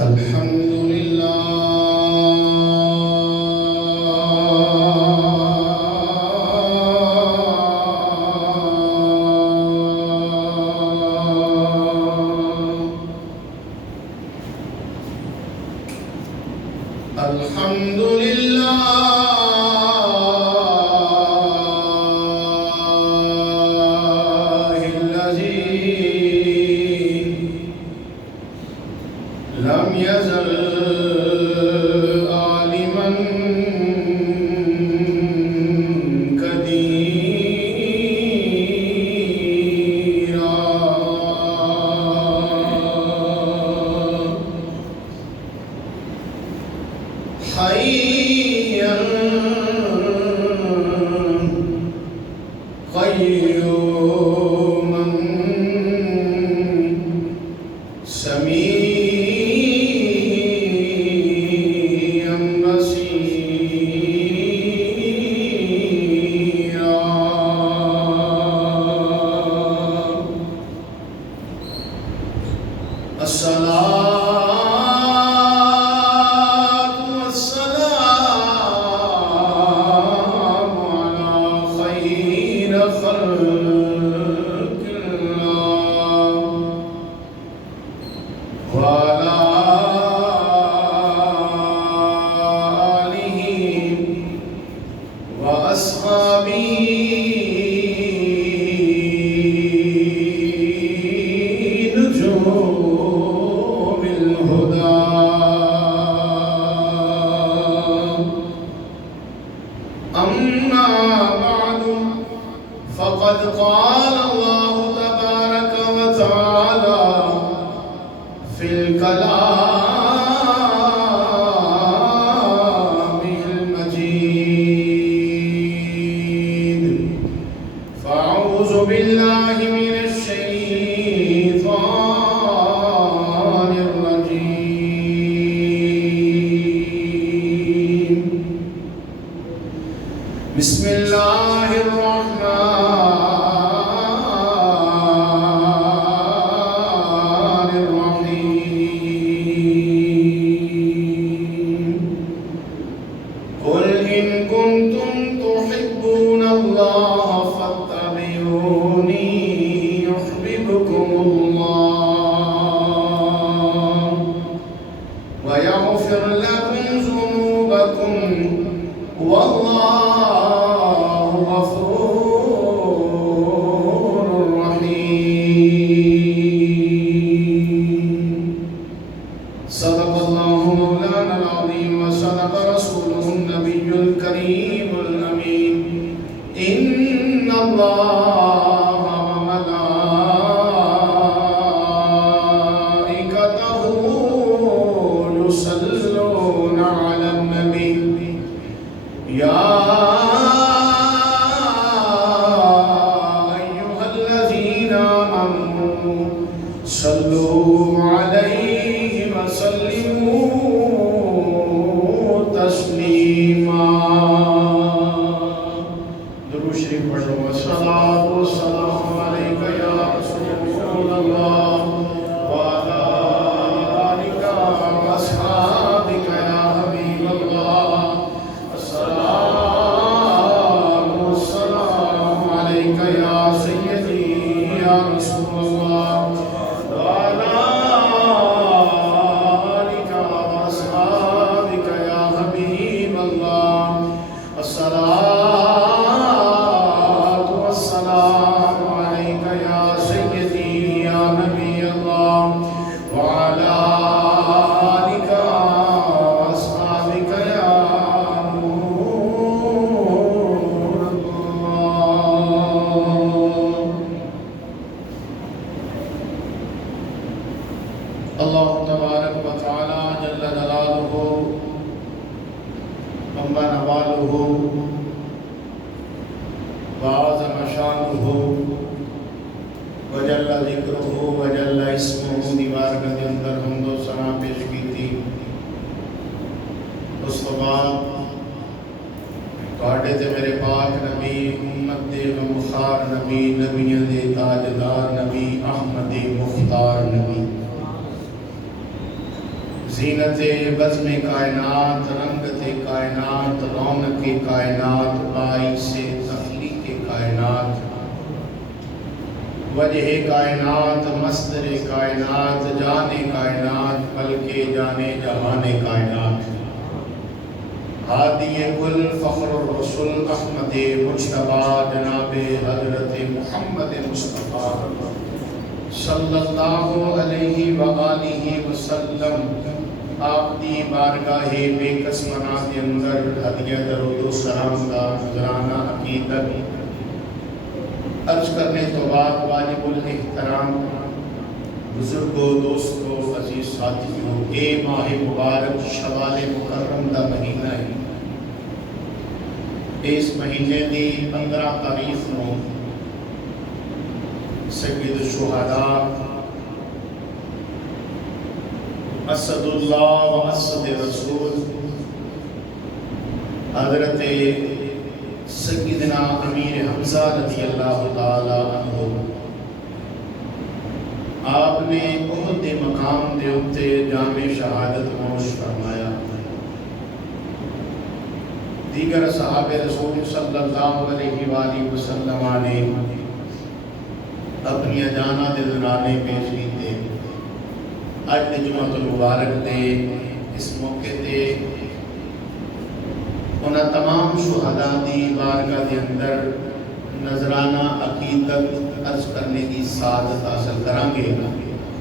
الحمد لله الحمد لله الذي لم يزل عالما قديرا حيا قيوما سميعا بصيرا الصلاة والسلام على خير خلق الله وعلى آله وأصحابه نجوم الهدى أما بعد فقد قال الله تبارك وتعالى في الكلام المجيد فأعوذ بالله من الشيطان الرجيم بسم الله الرحمن الرحيم قل إن كنتم تحبون الله فاتبعوني يحببكم الله ويغفر لكم ذنوبكم والله غفور رحيم صدق الله مولانا العظيم وصدق رسوله النبي الكريم الأمين إن الله وملائكته يصلون على النبي يا أيها الذين آمنوا صلوا عليه وسلموا تسليما درود شریف پڑھو والصلاة والسلام عليك يا رسول الله وعلى آلك وأصحابك يا حبيب الله الصلاة والسلام عليك يا سيدي يا رسول الله وعلى آلك وأصحابك يا حبيب الله الصلاة والسلام عليك يا سيدي يا نبي الله وعلى آلك وأصحابك يا نور الله اللہ تبارک و تعالی جل جلالہ أما نواله وعظم شانه وجل ذکره وجل اسمه دیوار کے اندر حمد و ثنا پیش کی تھی. اس کے بعد تواڈے تے میرے پاک نبی امت دے مختار نبی نبیوں دے تاجدار نبی احمد مختار نبی زینت بزم کائنات، رنگت کائنات، رونق کائنات، باعث تخلیق کائنات، وجہ کائنات، مصدر کائنات، جان کائنات، ملک جانے جہان کائنات، ہادی کل فخر الرسول احمد مجتبی جناب حضرت محمد مصطفیٰ صلی اللہ علیہ وآلہ وسلم، آپ دی بارگاہ بے کس منا کے اندر ہدیہ درود و سلام کا نذرانہ عقیدت عرض کرنے تو بعد واجب الاحترام بزرگوں، دوستوں، عزیز ساتھیوں، اے ماہ مبارک شوال مکرم دا مہینہ ہے۔ اس مہینے دی 15 تاریخ نو سید الشہداء اسد اللہ و اسد رسول حضرت سیدنا امیر حمزہ رضی اللہ تعالی عنہ آپ نے احد مقام دے اتے جام شہادت نوش فرمایا۔ دیگر صحابہ رسول صلی اللہ علیہ وآلہ وسلم نے اپنی جانہ دے درانے پیش کیتے۔ اج دے جمعۃ المبارک دے اس موقع تے انہاں تمام شہداء دی بارگاہ دے اندر نذرانہ عقیدت عرض کرنے کی سعادت حاصل کریں گے۔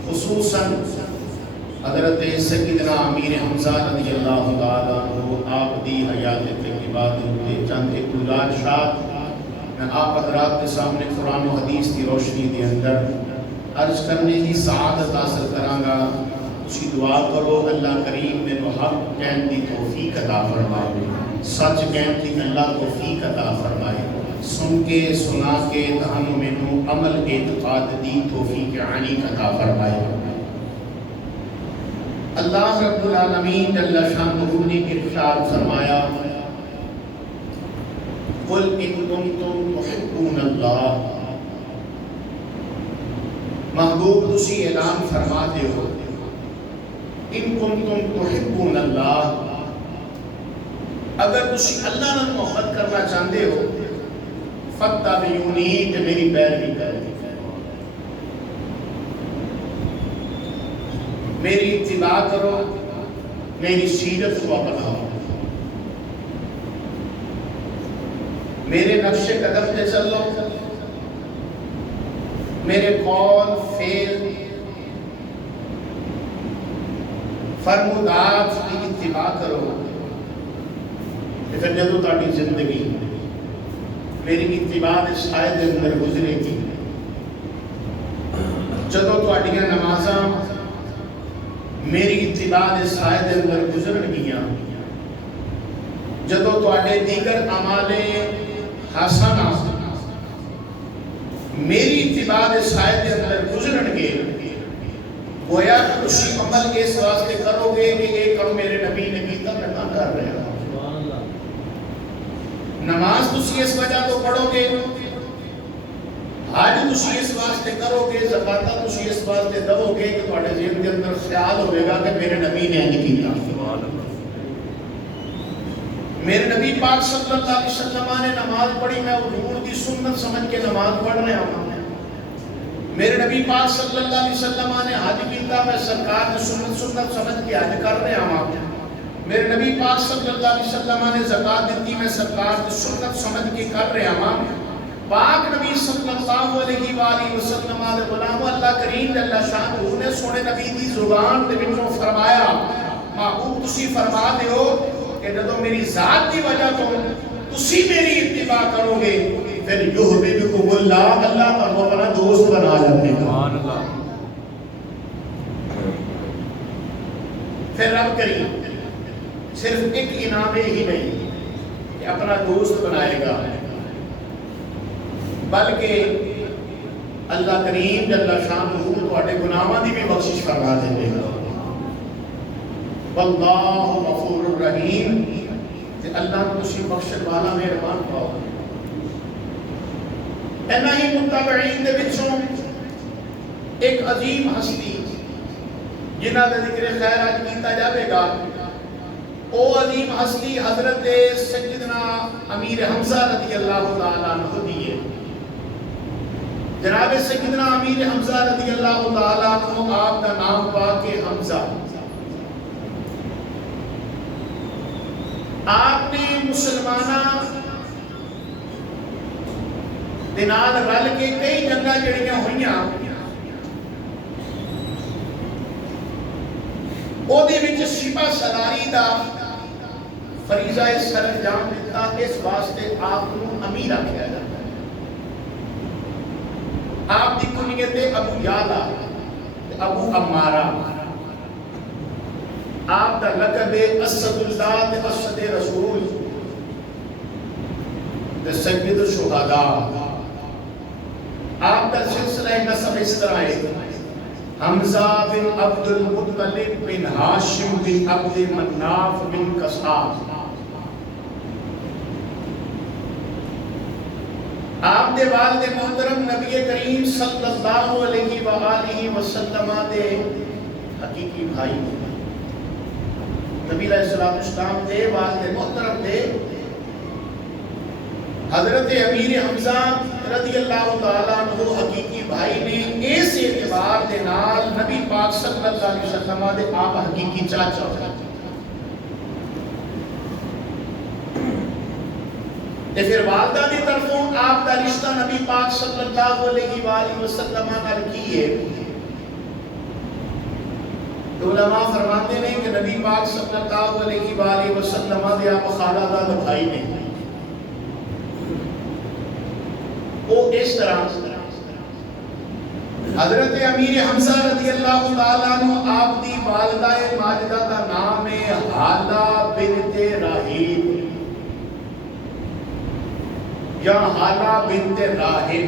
خصوصاً حضرت سیدنا امیر حمزہ رضی اللہ تعالیٰ عنہ آپ دی حیات طیبہ دے چند ایک گزارشات میں آپ حضرات کے سامنے قرآن و حدیث کی روشنی دے اندر عرض کرنے کی سعادت حاصل کریں گا۔ اسی دعا کرو اللہ کریم میں حق کہن دی توفیق عطا فرمائے، سچ کہن دی اللہ توفیق عطا فرمائے، سن کے سنا کے تہنوں میں عمل اعتقاد دی توفیق عانی عطا فرمائے۔ اللہ رب العالمین جل شانہ نے ارشاد فرمایا، قل ان کنتم تحبون اللہ، محبوب تسی اعلان فرما دے ہو، ان کنتم تحبون اللہ، اگر تسی اللہ نے محبت کرنا چاہتے ہو فاتبعونی، کہ میری پیروی کرو، میری اتباع کرو، میری سیرت کو اپناؤ، میرے نقش قدم پہ چلو، میرے قول فعل فرمودات کی اتباع کرو۔ پھر جدو تاڑی زندگی میری اتباع اس آیت دے اندر گزرے گی، جدو تاڑیاں نمازاں میری اتباع اس آیت دے اندر گزرن گیاں، جدو تاڑے دیگر اعمال حسنہ میری اتباع اس آیت دے اندر گزرن گے، گویا کہ اسی عمل کے اس واسطے کرو گے کہ ایک کم میرے نبی نے کیتا میں نہ کر رہا ہوں۔ نماز تسی اس وجہ تو پڑھو گے، حج تسی اس واسطے کرو گے، زکاۃ تسی اس واسطے دو گے کہ تہاڈے ذہن کے اندر خیال ہوے گا کہ میرے نبی نے یہ کیتا۔ میرے نبی پاک صلی اللہ علیہ وسلم نے نماز پڑھی، میں حضور دی سنت سمجھ کے نماز پڑھ رہا ہوں۔ میرے نبی پاک صلی اللہ علیہ وسلم نے حج کیتا، میں سرکار نے سنت سمجھ کے حج کر رہا ہوں۔ میرے نبی پاک صلی اللہ علیہ وسلم نے زکاۃ دیتی، میں سرکار نے سنت سمجھ کے کر رہا ہوں۔ پاک نبی صلی اللہ علیہ وآلہ وسلم نے غلام اللہ کریم جل شانہ نے سونے نبی دی زبان دے وچوں فرمایا، محبوب تسی فرما دیو کہ جدو میری ذات دی وجہ تو تسی میری اتباع کرو گے، پھر یحببکم اللہ، اللہ کو اپنا دوست بنا لیتے گا۔ پھر رب کریم صرف ایک انعام ہی نہیں کہ اپنا دوست بنائے گا، بلکہ اللہ کریم جل شانہ تواڈے گناہاں دی بھی بخشش فرما دے گا۔ واللہ غفور الرحیم، کہ اللہ کو تسی بخشن والا مہربان پاؤ۔ اینا ہی متابعین دے وچوں ایک عظیم ہستی جنہ کا ذکر خیر آج کیتا جاوے گا او عظیم ہستی حضرت سیدنا امیر حمزہ رضی اللہ تعالیٰ عنہ دیئے. جناب سیدنا امیر حمزہ رضی اللہ تعالیٰ عنہ آپ کا نام پاک حمزہ. آپ نے مسلمانہ دنال رل کے کئی جنگاں جڑیاں ہوئیاں او دے وچ سپاہ سالاری دا فریضہ سر انجام دیتا. اس واسطے آپ کو امیر آکھیا جاتا ہے. آپ دی کنیت ابو یالا ابو عمارہ. آپ دا لقب اسد اللہ اسد رسول سید الشہداء. آپ کا سلسلہ نسب اس طرح ہے: حمزہ بن عبد المطلب بن ہاشم بن عبد مناف بن قصاب. آپ دے والد محترم نبی کریم صلی اللہ علیہ وآلہ وسلم دے حقیقی بھائی. نبی علیہ السلام دے والد محترم دے حضرت امیر حمزہ رضی اللہ تعالیٰ عنہ حقیقی بھائی نے اس اعتبار دے نال نبی پاک صلی اللہ علیہ وسلم دے آپ حقیقی چاچا ہوئے. تے پھر والدہ دی طرفوں آپ کا رشتہ نبی پاک صلی اللہ علیہ وآلہ وسلم نال کیے. علماء فرماتے ہیں کہ نبی پاک صلی اللہ علیہ وآلہ وسلم دے آپ خالہ داد بھائی نے. وہ اس طرح حضرت امیر حمزہ رضی اللہ تعالیٰ عنہ آپ دی والدہ ماجدہ کا نام ہے حالہ بنت راہیب یا حالہ بنت راہب.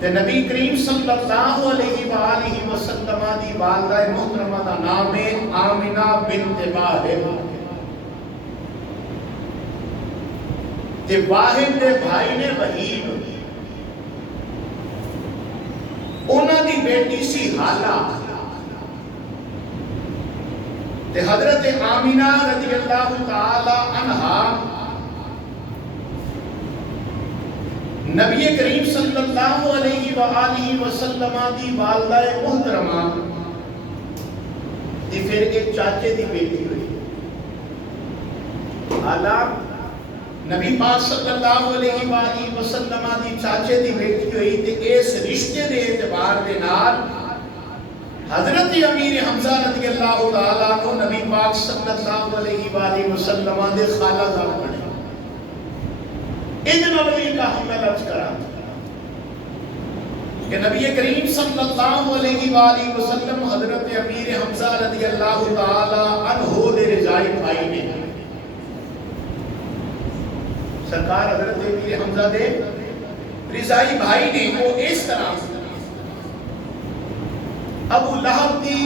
تے نبی کریم صلی اللہ علیہ وآلہ وسلم دی والدہ محترمہ کا نام ہے آمنہ بنت واہب. تے واحد دے بھائی نے وحید. انہاں دی بیٹی سی حالہ. تے حضرت آمینہ رضی اللہ تعالی عنہا نبی کریم صلی اللہ علیہ وآلہ وسلم دی والدہ محترمہ دی پھر ایک چاچے دی بیٹی ہوئی. حالہ نبی پاک صلی اللہ علیہ وآلہ وسلم دی چاچے دی بیٹی ہوئی. تے اس رشتے دے اعتبار دے نال حضرت امیر حمزہ رضی اللہ تعالیٰ کو نبی پاک صلی اللہ علیہ وآلہ وسلم دے خالہ دار بنے. ادن علی کا ہم میں لفظ کرا کہ نبی کریم صلی اللہ علیہ وآلہ وسلم حضرت امیر حمزہ رضی اللہ تعالیٰ عنہ دے رضائی بھائی نے. سرکار حضرت امیر حمزہ دے رضائی بھائی نے وہ اس طرح ابو لہب دی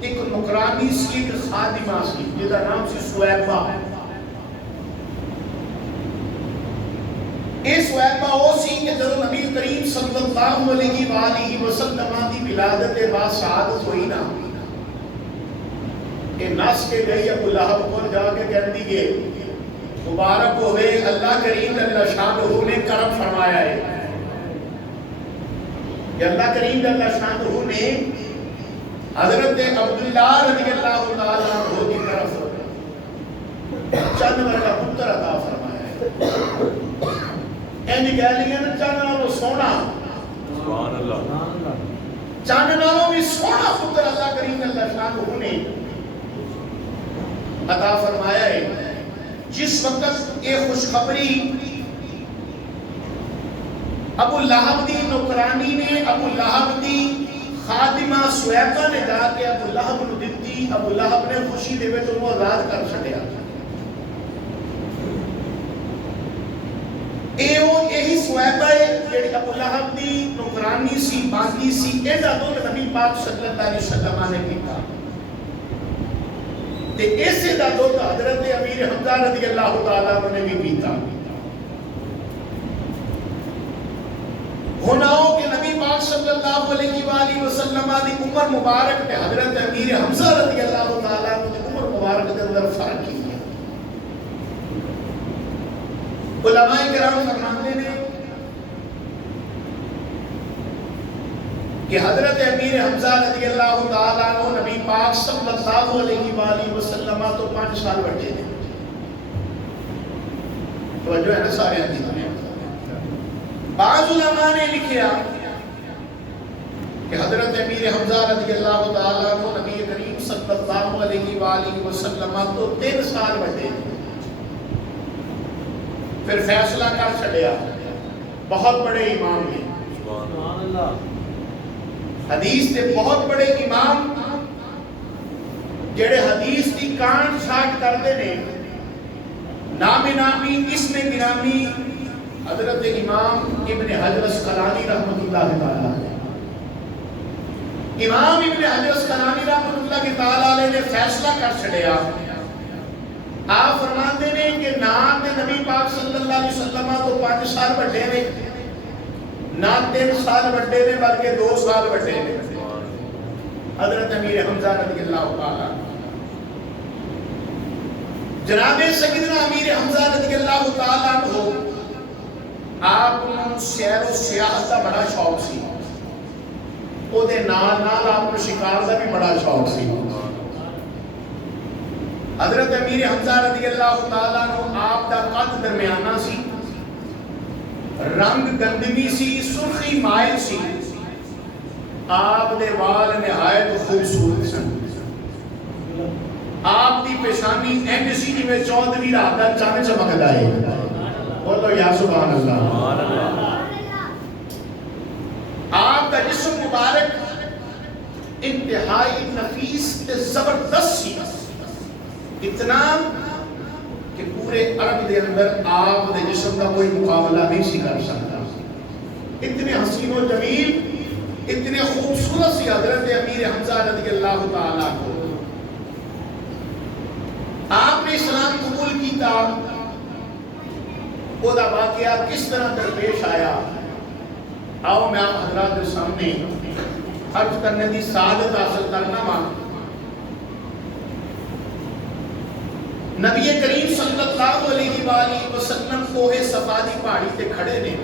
ایک نکرانی سی ایک خادمہ سی جدا نام سی سویبہ. اے سویبہ وہ سی کہ جب نبی کریم صلی اللہ علیہ وآلہ وسلم دی ولادت بعد شہادت ہوئی نا کہ نس کے گئی ابو لہب کو جا کے کہہ دیئے مبارک ہوئے اللہ کریم اللہ شانہ نے کرم فرمایا ہے کہ اللہ کریم اللہ شانہ نے حضرت عبداللہ رضی اللہ تعالیٰ عنہ کی طرف چند ورگا پتر عطا فرمایا ہے. اینی کہہ لیا نا چند نالوں سونا سبحان اللہ چند نالوں بھی سونا پتر اللہ کریم اللہ شانہ نے عطا فرمایا ہے. جس وقت یہ خوشخبری ابو لہب دی نوکرانی نے ابو لہب دی خادمہ سویبہ نے جا کے ابو لہب نو دتی. ابو لہب نے خوشی دے وچ انہوں آزاد کر چھڈیا. یہی سویبہ جڑی ابو لہب دی نوکرانی سی باندھی سی ایڈا دودھ نبی پاک صلی اللہ علیہ وسلم نے پیتا. تے ایسے دا دودھ حضرت امیر حمزہ رضی اللہ تعالیٰ نے بھی پیتا. ہناؤ کہ نبی پاک صلی صلی اللہ علیہ وآلہ وسلم دی عمر مبارک تے حضرت امیر حمزہ رضی اللہ تعالیٰ عنہ دی عمر مبارک دے اندر فرق کی ہے۔ علماء کرام فرماتے ہیں کہ حضرت امیر حمزہ رضی اللہ تعالیٰ عنہ نبی پاک صلی اللہ علیہ وآلہ وسلم تو 5 سال بڑھے تھے۔ توجہ ہے نا سارے حدیث میں۔ بعض علماء نے لکھیا کہ حضرت امیر حمزہ رضی اللہ تعالیٰ عنہ نبی کریم صلی اللہ علیہ وآلہ وسلم تو 3 سال بڑھے تھے۔ پھر فیصلہ کر چھڑیا، بہت بڑے امام نے، سبحان اللہ، حدیث کے بہت بڑے امام جڑے حدیث کی کانٹ چھانٹ کرتے ہیں، نام نامی اسم گرامی حضرت امام ابن حجر اسقلانی رحمۃ اللہ تعالیٰ علیہ۔ امام ابن حجر اسقلانی رحمۃ اللہ تعالیٰ علیہ نے فیصلہ کر چھڑیا۔ آپ فرماتے ہیں کہ نہ نبی پاک صلی اللہ علیہ وسلم تو 5 سال بڑھے نے، نہ 3 سال بڑھے نے، بلکہ 2 سال بڑھے نے۔ حضرت امیر حمزہ رضی اللہ تعالیٰ جناب سیدنا امیر حمزہ رضی اللہ تعالیٰ عنہ، آپ کو سیر و سیاحت کا بڑا شوق سی، او دے نال نال آپ کو شکار کا بھی بڑا شوق سی۔ حضرت امیر حمزہ رضی اللہ تعالیٰ عنہ آپ دا قد درمیانہ سی، رنگ گندمی سی، سرخی مائل سی، آپ دے وال نہایت خوبصورت سن، آپ دی پیشانی اینڈ سی میں 14ویں رات دا چاند چمکدا ہے۔ بولو یا سبحان اللہ۔ آپ کا جسم مبارک انتہائی نفیس تے زبردست سی، اتنا کہ پورے عرب دے اندر آپ دے جسم کا کوئی مقابلہ نہیں سی کر سکتا۔ اتنے حسین و جمیل، اتنے خوبصورت سی حضرت امیر حمزہ رضی اللہ تعالیٰ کو۔ آپ نے اسلام قبول کیتا، وہ دا واقعہ کس طرح درپیش آیا، آؤ میں آپ حضرات کے سامنے عرض کرنے دی سعادت حاصل کرنا ماں۔ نبی کریم صلی اللہ علیہ وآلہ وسلم کوہ صفا دی پہاڑی تے کھڑے نے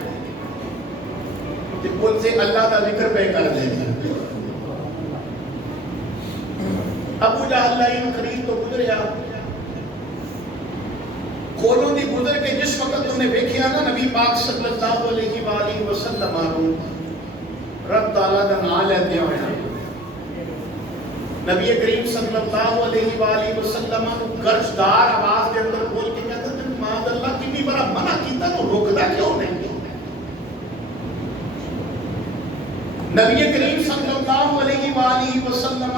تے بولتے اللہ دا ذکر پہ کر دے۔ ابو جہل لائن قریب تو گزریا، کولوں دی گزر کے جس وقت انہیں دیکھیا نا نبی پاک صلی اللہ علیہ وآلہ وسلم رب تعالیٰ دا نام لیتے ہوئے، نبی کریم صلی اللہ علیہ وآلہ وسلم گرجدار آواز کے اندر بول کے کہتا ہے ماذ اللہ کتنی بڑا منع کیتا تو روکتا کیوں نہیں؟ نبی کریم صلی اللہ علیہ وآلہ وسلم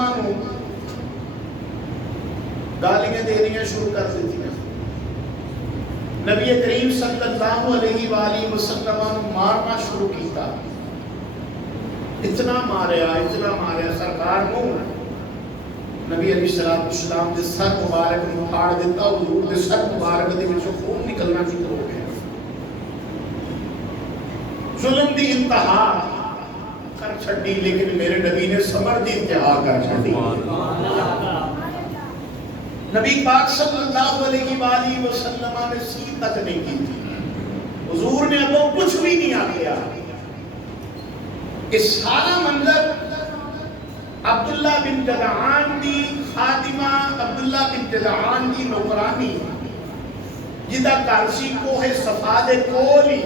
گالیاں دینا شروع کر دیتی ہیں۔ نبی کریم صلی اللہ علیہ وآلہ وسلم مارنا شروع کیتا، اتنا ماریا سرکار کو نبی علیہ السلام دے سر مبارک نو پھاڑ دیتا، حضور دے سر مبارک دے وچوں خون نکلنا شروع ہو گیا۔ ظلم دی انتہا کر چھڈی، لیکن میرے نبی نے صبر دی انتہا کر چھڈی۔ نبی پاک صلی اللہ علیہ وآلہ وسلم نے سی تک نہیں کی تھی، حضور نے ابو کچھ بھی نہیں آکھیا۔ اس سارا منظر عبداللہ بن جدعان دی خادمہ، عبداللہ بن جدعان دی نوکرانی جدا کارسی کوہ صفا دے کولی،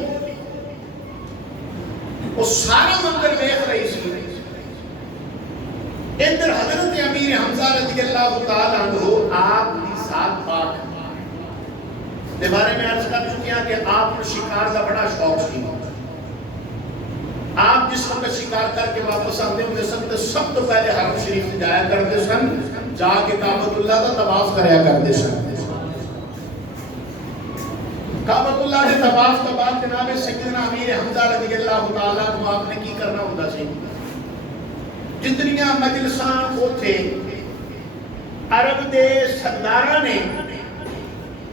وہ سارا منظر دیکھ رہی سی۔ ادھر حضرت امیر حمزہ رضی اللہ تعالیٰ عنہ آپ کی ذات پاک دے بارے میں عرض کر چکے ہیں کہ آپ کو شکار کا بڑا شوق سی۔ آپ جس وقت شکار کر کے واپس آتے ہوئے سن تو سب تو پہلے حرم شریف جایا کرتے سن، جا کے کعبۃ اللہ کا طواف کریا کرتے سن۔ کعبۃ اللہ کے طواف کے بعد جناب سیدنا امیر حمزہ رضی اللہ تعالیٰ کو آپ نے کی کرنا ہوتا سی؟ جتنیاں مجلساں ہوتے عرب دے سرداراں نے،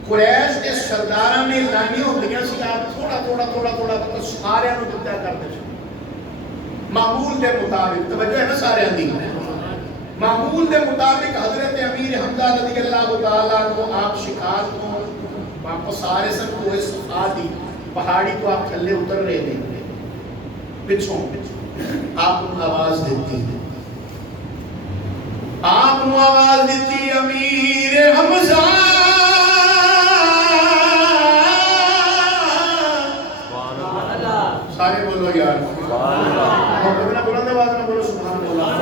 قریش دے سرداراں نے لانیاں ہوندیاں سی، آپ تھوڑا سارے نو دتا کرتے سن۔ معمول دے مطابق توجہ ہے نا سارے اندھی معمول دے مطابق حضرت امیر حمزہ رضی اللہ تعالیٰ کو آپ شکار کو واپس آ رہے سن کوئے صفا دی پہاڑی کو آپ تھلے اتر رہے تھے پچھوں آپ ان آواز دیتی آپ ان آواز دیتی امیر حمزہ سارے بولو یار بلند آواز نہ بولو سبحان اللہ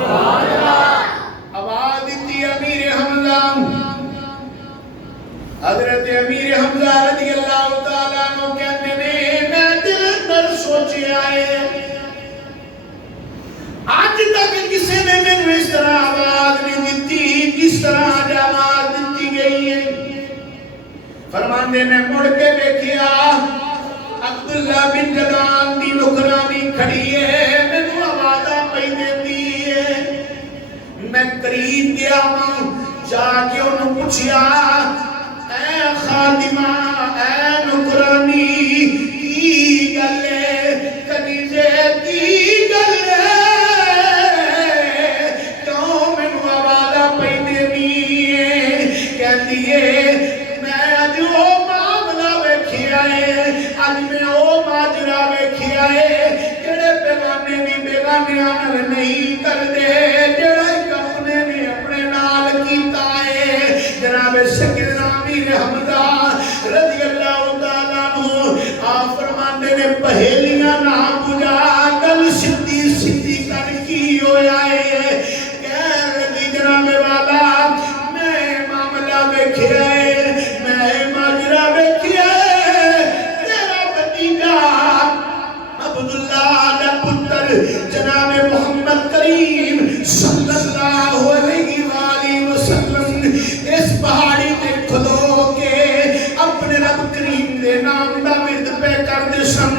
آواز دیتی امیر حمزہ حضرت امیر حمزہ رضی اللہ تعالیٰ عنہ کہتے ہیں میں دل اندر سوچے آئے آج تک کسی نے میرے اس طرح آواز نہیں دیتی جس طرح آواز دیتی گئی ہے فرماندے میں مڑ کے دیکھیا عبداللہ بن جدان دی نکرانی کھڑی ہے میں نے آوازہ پہی دیتی ہے میں قریب گیا ہوں جا کے انہوں پوچھیا اے خادمہ اے نکرانی کی گلے کنیزے کی گلے کیوں میں نے آوازہ پہی دیتی ہے کہتی ہے میں آج وہ معاملہ ویکھیا ہے آج میں وہ ماجرہ ویکھیا ہے جڑے بیگانے بھی بیگانے آنر نہیں کر دے جڑا ایک اپنے نے اپنے نال کیتا ہے جناب سیدنا امیر حمزہ رضی اللہ تعالیٰ عنہ آپ فرماندے نے پہیلیاں نہ بجا گل سدھی سدھی کر کی ہویا ہے کہہ لگی جناب والا میں معاملہ ویکھیا ہے میں ماجرہ ویکھیا ہے تیرا بھتیجا عبداللہ دا پتر جناب محمد کریم صلی اللہ علیہ وآلہ وسلم اس پہاڑی تے کھلو کے اپنے رب کریم دے نام دا ورد پہ کر دے سن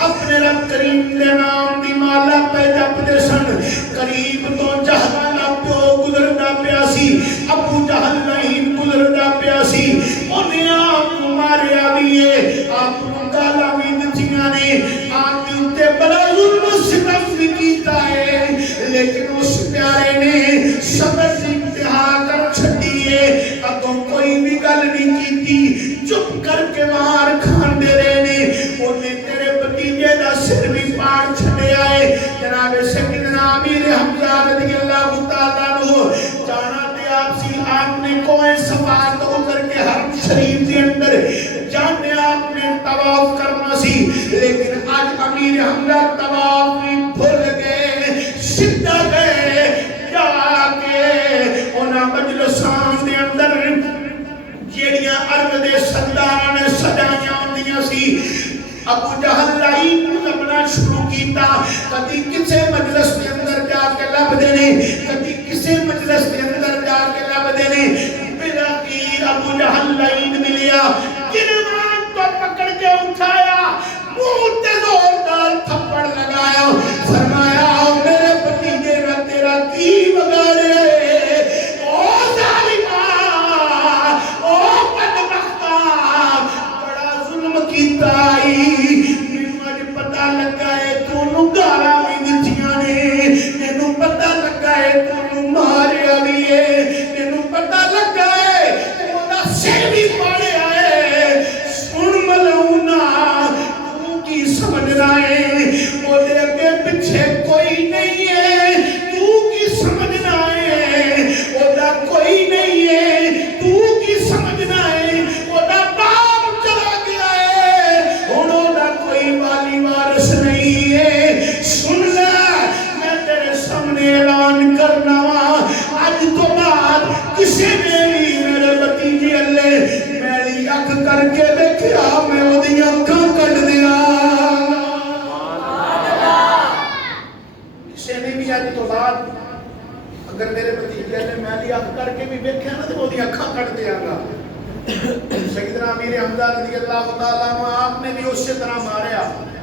اپنے رب کریم دے نام دی مالا پہ جپ دے سن قریب تو جہل دا پیو گزردا پیا سی ابو جہل نہیں گزردا پیا سی انہیں آپ کو ماریا بھی ہے آپ کو گالا بھی دتیاں نے آپ کے اتے بڑا ظلم ستم بھی کیتا ہے لیکن اس پیارے نے صبر سے انتہا کر چھڑی ہے اب تو کوئی بھی گل نہیں کیتی چپ کر کے مار کھان دے رہے نے انہیں تیرے بتیجے دا سر بھی پاڑ چھڑے آئے جناب سیدنا امیر حمزہ رضی اللہ تعالیٰ عنہ جانا دے آپ سی آپ نے کوئی صفات تو اتر کے حرم شریف دے اندر جانے آپ نے طواف کرنا سی لیکن آج امیر حمزہ طواف بھی بھول گئے سدھا گئے جا کے انہاں مجلسان دے اندر جیڑیاں عرب دے سردار نے سجائیاں ہوندیاں سی ابو جہل لائن لبنا شروع کیتا کدی کسے مجلس کے اندر جا کے لب دینے کدی کسے مجلس کے اندر جا کے لب دینے بلاخیر ابو جہل لائن ملیا گرمان تو پکڑ کے اٹھایا منہ تے زوردار تھپڑ لگایا فرمایا میرے بھتیجے نہ تیرا کی بگاڑے او ظالمہ او بدبختہ بڑا ظلم کیتا مجھے پتہ لگا ہے تو نو گالا بھی دتیاں نے مینوں پتہ لگا ہے تو نو ماریا بھی ہے مینوں پتہ لگا ہے تو دا سر بھی پاڑیا ہے سن ملونا تو کی سمجھنا ہے وہ دے اگے پیچھے کوئی نہیں ہے تو کی سمجھنا ہے وہ دا کوئی نہیں ہے تو کی سمجھنا ہے وہ دا باپ چلا گیا ہے انہوں دا کوئی والی وارث نہیں ہے سن لے میں تیرے سامنے اعلان کرنا آج تو بعد کسی نے بھی میرے بتیجے اللہ میری اکھ کر کے دیکھیا میں وہ دی اکھاں کٹ دیا کسی نے بھی آج تو بعد اگر میرے بتیجے اللہ میری اکھ کر کے بھی دیکھیا نا تو وہ دی اکھاں کٹ دیا گا سیدنا امیر حمزہ رضی اللہ تعالیٰ عنہ آپ نے بھی اس سے طرح ماریا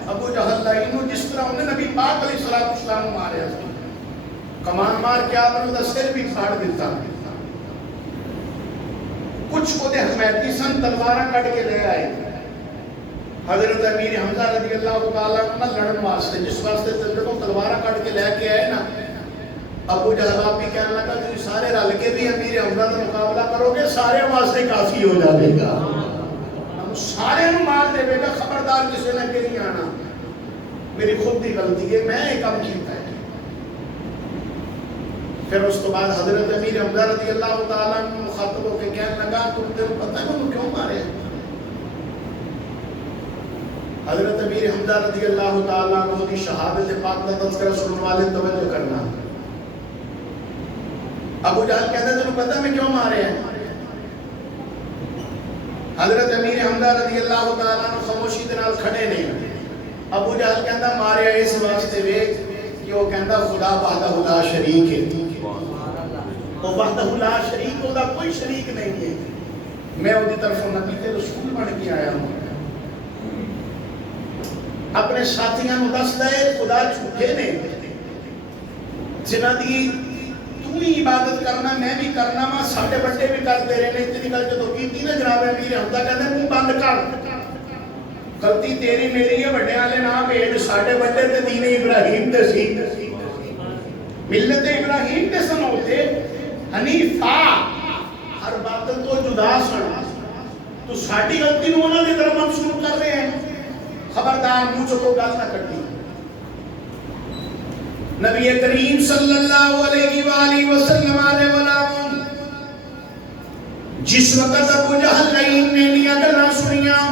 ابو جہل لائنو جس طرح انہیں نبی پاک علیہ السلام ماریا کمان مار کے آپ نے دا سر بھی پھاڑ دیتا کچھ کو دے حمیتی سن تلوارہ کٹ کے لے آئے حضرت امیر حمزہ رضی اللہ تعالیٰ عنہ لڑن واسطے جس واسطے جب تلوارہ کٹ کے لے کے آئے نا، ابو جہل آپ بھی کہنے لگا کہ سارے رل کے بھی امیر حمزہ کا مقابلہ کرو گے سارے واسطے کافی ہو جائے گا، ہم سارے نو مار دے گا، خبردار کسی نے کہ نہیں آنا، میری خود کی غلطی ہے، میں ایک کام کیتا ہے۔ پھر اس کے بعد حضرت امیر حمزہ رضی اللہ تعالیٰ عنہ مخاطب ہو کے کہنے لگا تم تیرے پتہ ہے وہ کیوں مارے؟ حضرت امیر حمزہ رضی اللہ تعالیٰ عنہ کی شہادت پاک کا تذکرہ سننے والے توجہ کرنا۔ ابو جہل کہتے ہیں تمہیں پتہ میں کیوں مارے ہیں؟ حضرت امیر حمزہ رضی اللہ تعالیٰ عنہ خاموشی کے نال کھڑے نہیں۔ ابو جہل کہتا مارے اس واسطے وے کہ وہ کہتا خدا وحدہ لا شریک ہے، وہ وحدہ لا شریک، وہ کوئی شریک نہیں ہے، میں وہ دی طرف نبی تے رسول بن کے آیا ہوں۔ اپنے ساتھیاں نو دس دے خدا جھوٹے نے جنہاں دی تو ہی عبادت کرنا میں بھی کرنا وا، ساڈے بڑے بھی کرتے رہے نے، اتنی گل جدوں کیتی نا جناب امیر حمزہ کہندے منہ بند کر، غلطی تیری میری ہے، بڑے والے نہ بھیج، ساڈے بڑے تے دین ابراہیم تے سی، ملت ابراہیم تے سن ہوتے حنیفہ، ہر باطل تو جدا سن، تو ساڈی غلطی نو انہاں دی طرف منسوب کر رہے ہیں، خبردار منہ چکو گل نہ کرنی۔ نبی کریم صلی اللہ علیہ وآلہ وسلم علیہ وسلم جس وقت ابو جہل لعین نے لیا گلاں سنیاں،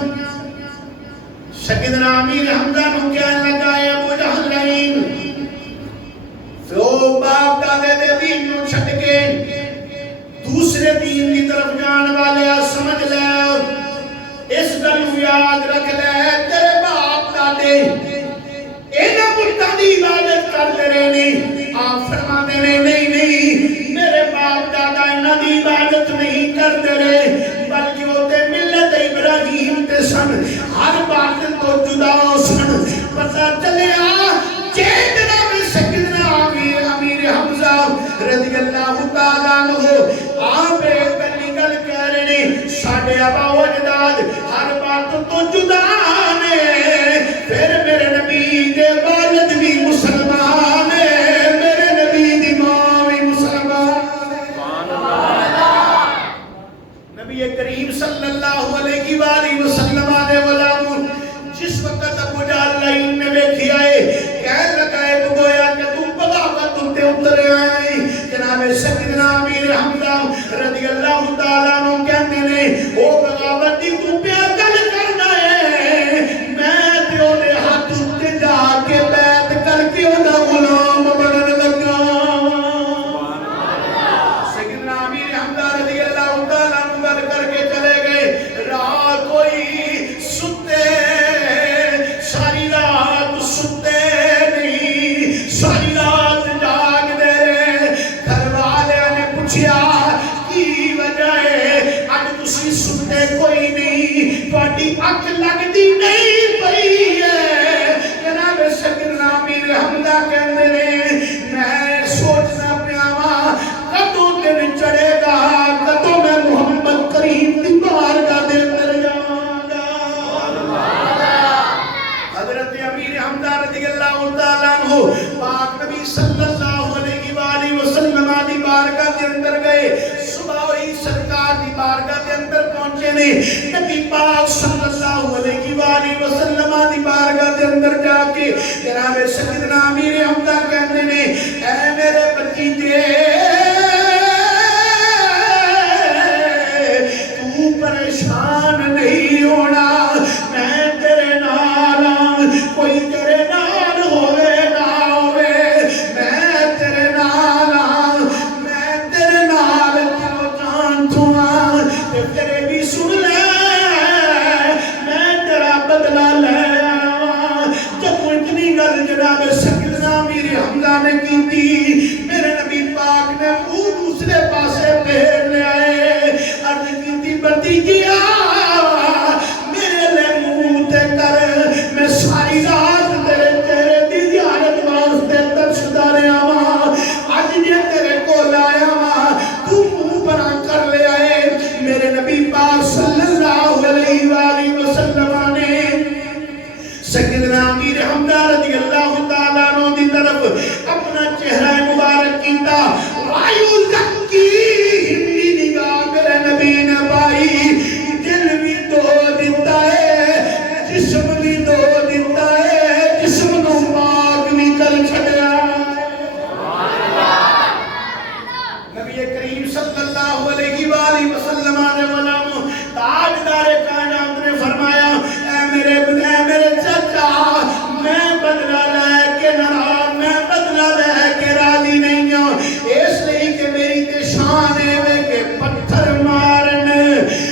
سیدنا امیر حمزہ نو کہنے لگا ہے ابو جہل لعین تو باپ دادے دے دین نو چھڈ کے دوسرے دین کی طرف جان والے سمجھ لے، اس گل نو یاد رکھ لے، تیرے باپ دادے انہاں بتاں دی عبادت کرتے رہے نے، آپ فرما دے رہے نہیں نہیں میرے باپ دادا انہاں دی عبادت نہیں کرتے رہے، بلکہ وہ تے ملت ابراہیم تے سن، ہر باطل تو جدا سن۔ پتہ چلیا جے جناب سیدنا امیر حمزہ رضی اللہ تعالیٰ عنہ آپ ایک گل کہہ رہے نے ساڈے آبا و اجداد ہر باطل تو جدا نے، پھر میرے نبی دے والد بھی مسلمان ہے، میرے نبی دی ماں بھی مسلمان ہے۔ نبی کریم صلی اللہ علیہ وآلہ وسلم جس وقت ابو جہل لعین نے ویکھی آئے کہنے لگا ہے تو گویا کہ تو بغاوت تے اترے آئے۔ جناب سیدنا امیر حمزہ رضی اللہ تعالیٰ عنہ کہتے ہیں او بغاوت دی تو پیا گل کرنا ہے، میں تے او دے ہاتھ تے جا کے بیعت کر کے او دا غلام بنن لگا۔ سیدنا امیر حمزہ رضی اللہ تعالیٰ عنہ گل کر کے چلے گئے، رات کوئی ستے ساری رات ستے نہیں، ساری رات جاگ دے رہے، گھر والے نے پوچھیا کی وجہ ہے اج تسی ستے کوئی نہیں، تہاڈی اکھ لگدی نہیں پئی ہے؟ جناب سیدنا امیر حمزہ کہندے نے میں سوچنا پیا وا کدوں دن چڑھے گا، کدوں میں محمد کریم دی بارگاہ دے اندر جاواں گا۔ حضرت امیر حمزہ رضی اللہ تعالیٰ عنہ پاک نبی صلی اللہ علیہ وآلہ وسلم دی بارگاہ دے اندر گئے، صبح ہوئی سرکار دی بارگاہ دے اندر پہنچے نے، نبی پاک صلی اللہ علیہ وآلہ وسلم دی بارگاہ دے اندر جا کے جناب سیدنا امیر حمزہ کہتے نے اے میرے بھتیجے تو پریشان نہیں ہونا، میں تیرے نال ہاں، کوئی تیرے نال ہوئے نہ ہوئے، میں تیرے نال ہاں، میں تیرے نال کیوں جان تو ہاں، تے تیرے بھی سن لے میں تیرا بدلہ لے آیا۔ جب اتنی گل جناب سیدنا امیر حمزہ نے کی تھی، میرے نبی پاک نے منہ دوسرے پاسے پھیر لے آئے، عرض کی تھی بھتیجیا میرے لے منہ تے کر، میں ساری رات تیرے دی زیارت واسطے ترسدا رہا وا، اج جے تیرے کول آیا وا تو منہ بنا کر لے آئے۔ میرے نبی پاک صلی اللہ علیہ وآلہ وسلم نے حمزہ رضی اللہ تعالیٰ عنہ دی طرف اپنا چہرہ مبارک کیتا وایو زکی ہندی نگاہ میرے نبی نے بائی دل بھی دو دیتا ہے جسم بھی دو دیتا ہے جسم نو پاک بھی کر چھڑیا نبی کریم صلی اللہ علیہ وآلہ وسلم تاجدار کائنات نے فرمایا اے میرے چچا میں بدلہ لے کے ناراض میں بدلہ لے کے راضی نہیں ہوں اس لیے کہ میری تے شان ہے کہ پتھر مارن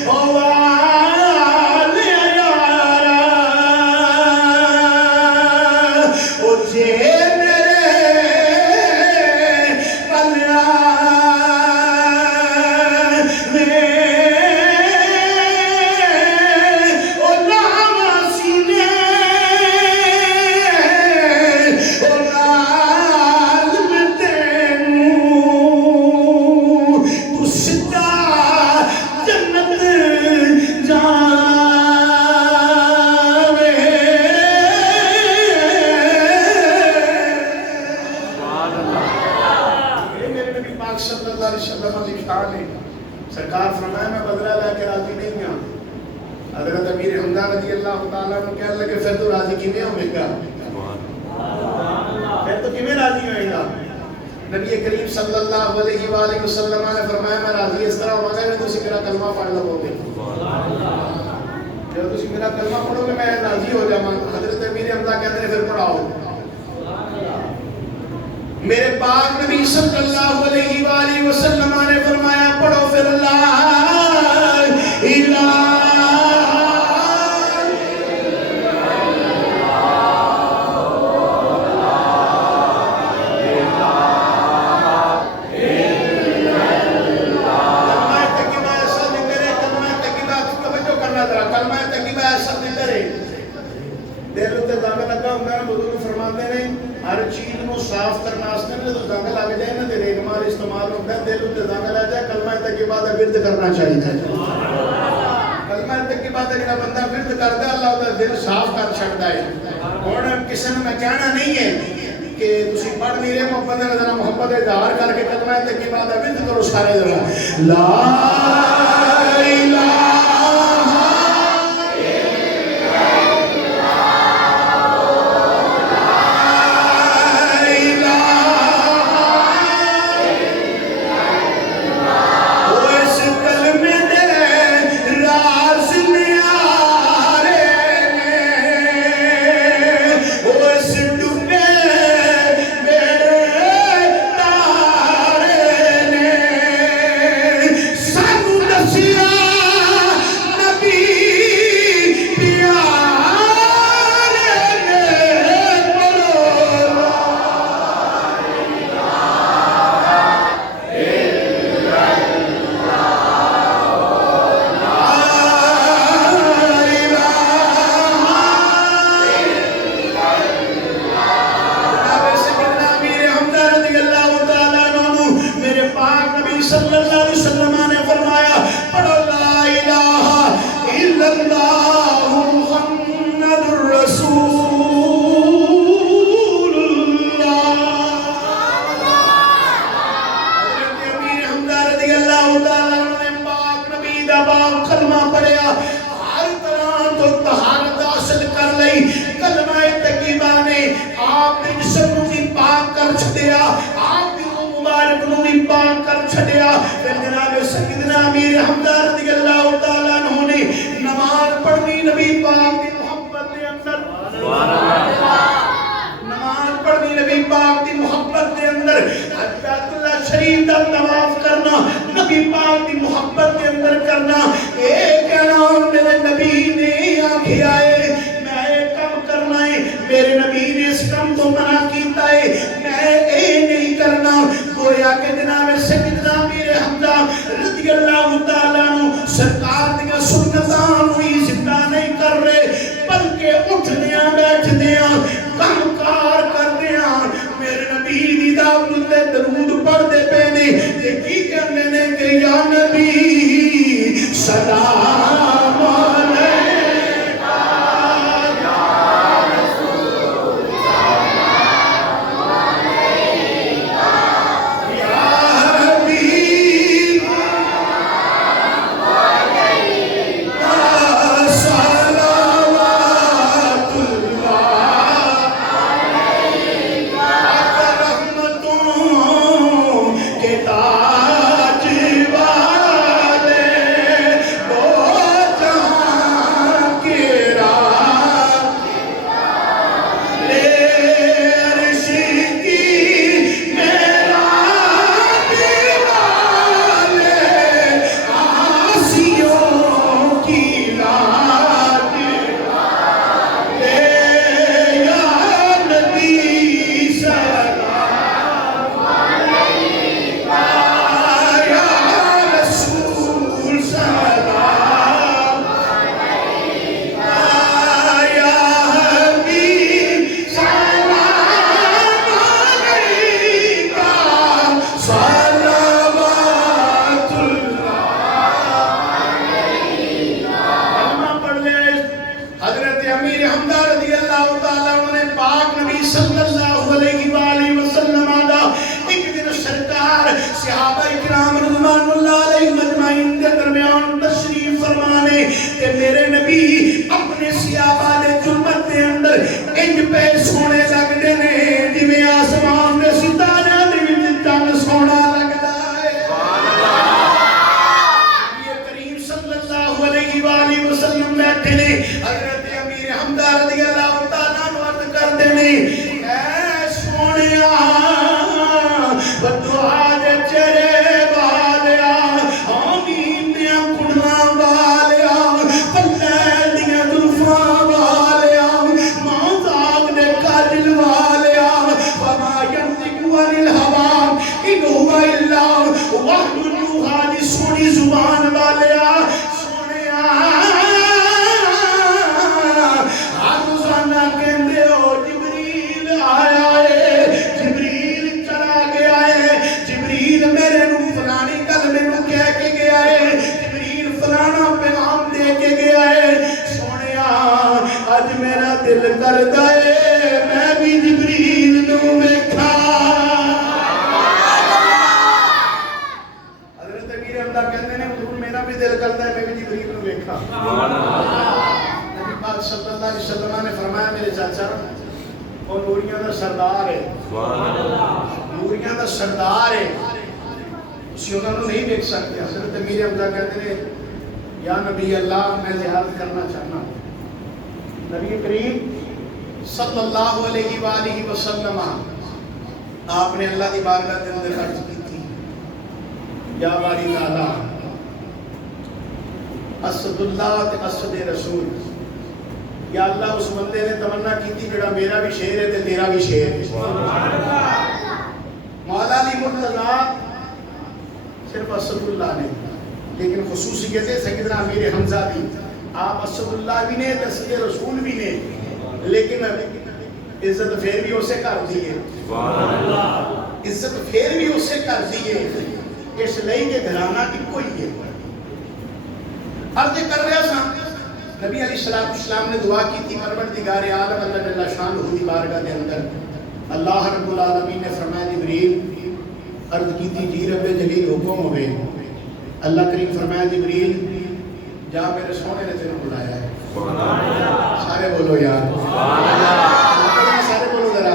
او والے یارا او جے سرکار فرمایا میں بدلہ لے کے راضی نہیں ہوں حضرت امیر حمزہ رضی اللہ تعالیٰ عنہ کہنے لگے پھر تو راضی کیویں ہوئے گا پھر تو کیویں راضی ہوئے گا نبی کریم صلی اللہ علیہ وآلہ وسلم نے فرمایا میں راضی اس طرح ہوگا کہ تسی میرا کلمہ پڑھ لو گے جب تسی میرا کلمہ پڑھو گے میں راضی ہو جاواں حضرت امیر حمزہ کہتے ہیں پھر پڑھاؤ میرے پاک نبی صلی اللہ علیہ وآلہ وسلم نے فرمایا پڑھو پھر لا الہ ہر چیز کو صاف کرنا واسطے نے تو زنگ لگ جائے نا تے ریگ مار استعمال ہوتا ہے دل تے زنگ لگ جائے کلمہ طیبہ دا ورد کرنا چاہیے کلمہ طیبہ دا جڑا بندہ ورد کردا اللہ دا دل صاف کر چھڑدا ہے ہن کسی نے میں کہنا نہیں ہے کہ تسی پڑھ نہیں رہے محبت دے ذرا محبت دا اظہار کر کے کلمہ طیبہ دا ورد کرو سارے ذرا لا الہ صلی اللہ علیہ وسلم نے فرمایا پڑھو لا الہ الا اللہ محمد الرسول اللہ حضرت امیر حمزہ رضی اللہ تعالیٰ عنہ نے پاک نبی دا پاک کلمہ پڑھیا ہر طرح تو طہارت حاصل کر لئی کلمہ طیبہ نے آپ کے جسم کو بھی پاک کر چھڑیا آپ کی مبارک نو بھی پاک کر چھڑیا پھر جناب سیدنا امیر حمزہ رضی اللہ تعالیٰ عنہ نے نماز پڑھنی نبی پاک کی محبت کے اندر نماز پڑھنی نبی پاک کی محبت کے اندر بیت اللہ شریف کا طواف کرنا نبی پاک کی محبت کے اندر کرنا ایک کہنا میرے نبی نے آنکھیں آئے میں ایک کام کرنا ہے میرے نبی نے اس کام کو منع کیتا ہے میں اے نہیں کرنا گویا کہ جناب سیدنا امیر حمزہ رضی اللہ تعالیٰ عنہ سرکار دیا سنتاں ہوئی زندہ نہیں کر رہے بلکہ اٹھنیاں بیٹھنیاں کام کار کردیاں میرے نبی دی دعوت تے درود پڑھ دے پینے تے کی کرنے نے کہ یا نبی سلام علیکہ یا رسول پہ سونے لگتے نے جویں آسمان دے ستاریاں دے وچ چند سونا لگدا ہے نبی کریم صلی اللہ علیہ وآلہ وسلم بیٹھے نے حضرت امیر حمزہ رضی اللہ تعالیٰ عنہ عرض کردے نے اے سونیا بدعا دے چہرے والیا آمین دیاں کڑیاں والیا پلے دیاں زلفاں والیا ماں زاگ دے کاجل والیا وما ينطق عن الهوى ان هو الا وحی یوحی دی سونی زبان والیا سونیا ہر روزانہ کہندے ہو جبریل آیا ہے جبریل چلا گیا ہے جبریل میرے نو فلانی گل مینوں کہہ کے گیا ہے جبریل فلانا پیغام دے کے گیا ہے سونیا اج میرا دل کردا ہے میں بھی جبریل نو ویکھاں حضرت امیر حمزہ کہندے نے حضور میرا بھی دل کردا ہے میں بھی جبریل نو ویکھاں سبحان اللہ نبی پاک صلی اللہ علیہ وسلم نے فرمایا میرے چاچا وہ نوریاں دا سردار ہے سبحان اللہ نوریاں دا سردار ہے اسی انہوں نے نہیں دیکھ سکتے حضرت امیر حمزہ کہتے ہیں یا نبی اللہ میں زیارت کرنا چاہنا نبی کریم صلی اللہ علیہ وآلہ وسلم آپ نے اللہ دی بارگاہ کے اندر عرض کی تھی یا باری تعالیٰ اسد اللہ تے اسد رسول یا اللہ اس بندے نے تمنا کی تھی جڑا میرا بھی شیر ہے تے تیرا بھی شیر ہے مولا علی مرتضیٰ صرف اسد اللہ نے لیکن خصوصیت ہے سیدنا امیر حمزہ بھی آپ اسد اللہ بھی نے اسد رسول بھی نے لیکن عزت پھر بھی اسے کر دی ہے عزت پھر بھی اسے کر دی ہے اس لئی کہ گھرانہ ایکو ہی ہے عرض کر رہا سا نبی علیہ السلام نے دعا کی تھی پروردگار عالم اللہ جل شانہ دی بارگاہ کے اندر اللہ رب العالمین نے فرمایا جبریل عرض کی تھی جی رب جلیل حکم ہوئے اللہ کریم فرمایا جبریل جا میرے سونے نے تینوں بلایا ہے سارے بولو یار سارے بولو ذرا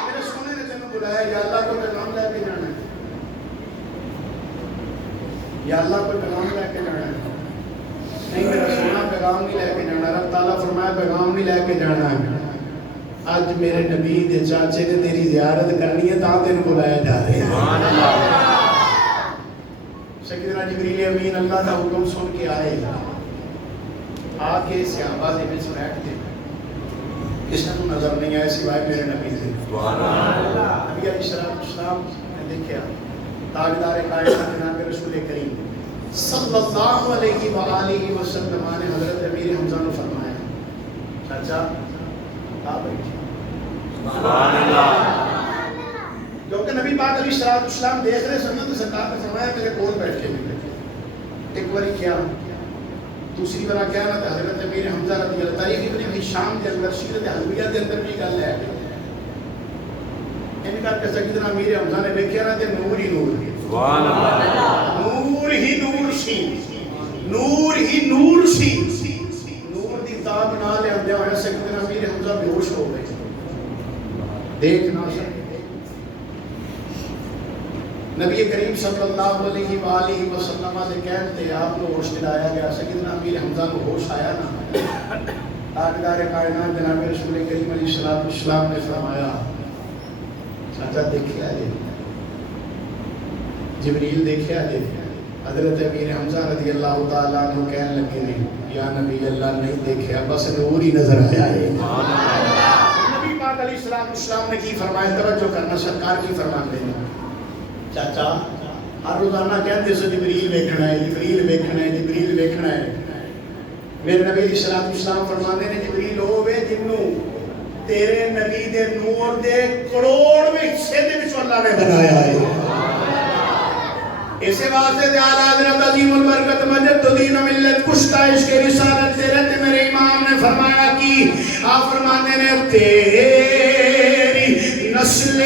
میرے سونے نے تینوں بلایا یا اللہ کو پیغام لے کے جانا ہے یا اللہ کو پیغام لے کے جانا ہے نہیں میرا سونا پیغام نہیں لے کے جانا رب تعالیٰ فرمایا پیغام نہیں لے کے جانا ہے آج میرے نبی دے چاچے نے تیری زیارت کرنی ہے تاں تینوں بلایا جا رہے ہیں سیدنا جبریل امین اللہ کا حکم سن کے آئے آ کے صحابہ دے وچ بیٹھ کے کسی کو نظر نہیں آئے سوائے میرے نبی سے نبی علیہ السلام نے دیکھا تاجدار کائنات جناب رسول کریم صلی اللہ علیہ وآلہ وسلم نے حضرت امیر حمزہ نے فرمایا چاچا آپ بیٹھے سبحان اللہ کیونکہ نبی پاک علیہ السلام دیکھ رہے سنت تو سرکار نے فرمایا میرے کول بیٹھے ایک باری کیا دوسری بار کیا نا حضرت امیر حمزہ رضی اللہ تاریخ ابن ہشام کے اندر سیرت حلویہ کے اندر بھی گل ہے ان کا کہ سیدنا امیر حمزہ نے دیکھا نا تے نور ہی نور سبحان اللہ نور ہی نور سی نور ہی نور سی نور دی تاب نہ لے اندے ہوئے سیدنا امیر حمزہ بے ہوش ہو گئے دیکھ نہ سکتے نبی کریم صلی اللہ علیہ وآلہ وسلم نے کہتے آپ کو ہوش دلایا گیا سیدنا امیر حمزہ کو ہوش آیا نا تاجدار کائنات جناب رسول کریم علیہ السلام نے فرمایا چاچا دیکھیا جی جبریل دیکھیا جی حضرت امیر حمزہ رضی اللہ تعالیٰ عنہ کہنے لگے نہیں یا نبی اللہ نہیں دیکھیا بس نور ہی نظر آیا ہے نبی پاک علیہ السلام نے کی فرمایا توجہ کرنا سرکار کی فرماتے ہیں چاچا ہر روزانہ کہتے سو جبریل ویکھنا ہے جبریل ویکھنا ہے جبریل ویکھنا ہے میرے نبی علیہ السلام فرماتے ہیں جبریل ہوے جنوں تیرے نبی دے نور دے کروڑ میں حصے دے وچ اللہ نے بنایا ہے اسے واسطے تے اعلی حضرت عظیم البرکت مجد الدین ملت کشتا عشق رسالت تیرے میرے امام نے فرمایا کہ آپ فرماتے ہیں تیری نسل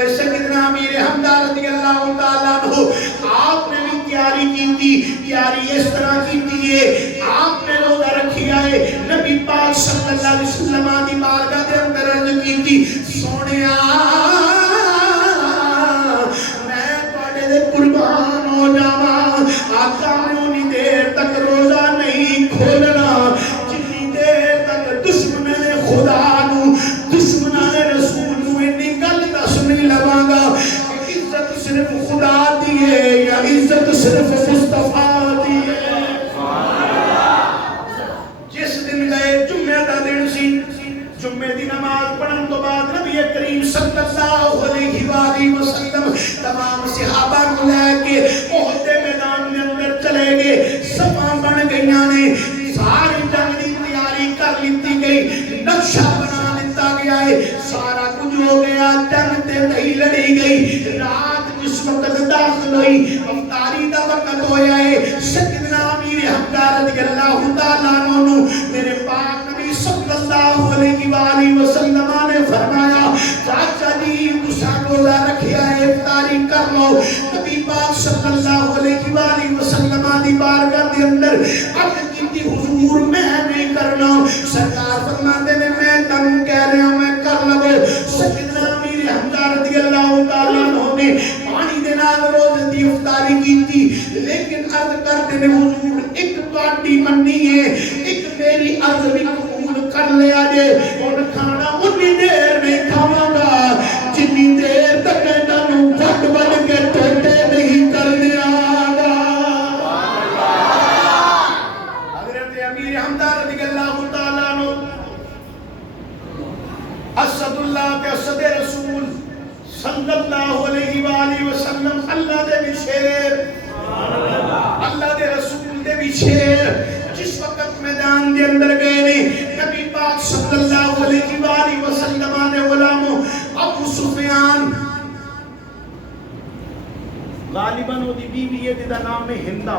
جناب سیدنا امیر حمزہ رضی اللہ تعالیٰ عنہ آپ نے بھی تیاری کی تھی. تیاری اس طرح کی تھی ہے آپ نے روزہ رکھیا ہے. نبی پاک صلی اللہ علیہ وسلم دی بارگاہ دے اندر عرض کی تھی سونیا میں تواڈے دے قربان ہو جاواں. آقا میں اونی دیر تک روزہ نہیں کھولنا جتنی دیر تک دشمن خدا نو دشمنان رسول نو انی گل دس نہیں لواں گا کہ عزت صرف خدا دی ہے یا عزت صرف مصطفیٰ دی ہے. جس دن گئے جمعہ دا دن سی جمعے دی نماز پڑھن تو بعد نبی کریم صلی اللہ علیہ وآلہ وسلم تمام صحابہ کو لے کے احد میدان میں اندر چلے گئے. صفاں بن گئیاں نے ساری جنگ دی تیاری کر لیتی گئی نقشہ بنا لیتا گیا ہے سارا کچھ ہو گیا. جنگ تے نہیں لڑی گئی. رات جس وقت داخل ہوئی افطاری دا وقت ہویا ہے. سیدنا امیر حمزہ رضی اللہ تعالیٰ عنہ میرے پاک نبی صلی اللہ علیہ وآلہ وسلم نے فرمایا چاچا جی تساں روزہ رکھیا ہے افطاری کر لو. نبی پاک صلی اللہ علیہ وآلہ وسلم دی بارگاہ دے اندر عرض کی حضور میں نہیں کرنا. سرکار فرماتے نے میں تم کہہ رہا ہوں میں کر لو. سیدنا امیر حمزہ رضی اللہ تعالیٰ عنہ نے پانی دے نال روزے دی افطاری کی تھی لیکن عرض کرتے نے حضور ایک تواڈی منی ہے ایک میری عرض بھی قبول کر لیا جے اور کھانا اتنی دیر نہیں کھاواں گا جتنی دیر تک انہاں نوں وڈ وڈ کے ٹوٹے نہیں کرنے آگا. حضرت امیر حمزہ رضی اللہ تعالیٰ عنہ اسد اللہ کے اسد رسول صلی اللہ علیہ وآلہ وسلم اللہ دے بھی شیر اللہ دے رسول دے بھی شیر. جس وقت میدان دے اندر گئے نے نبی پاک صلی اللہ علیہ وآلہ وسلم نے غلاموں ابو سفیان غالباً وہ دی بیوی ہے جدا نام ہے ہندا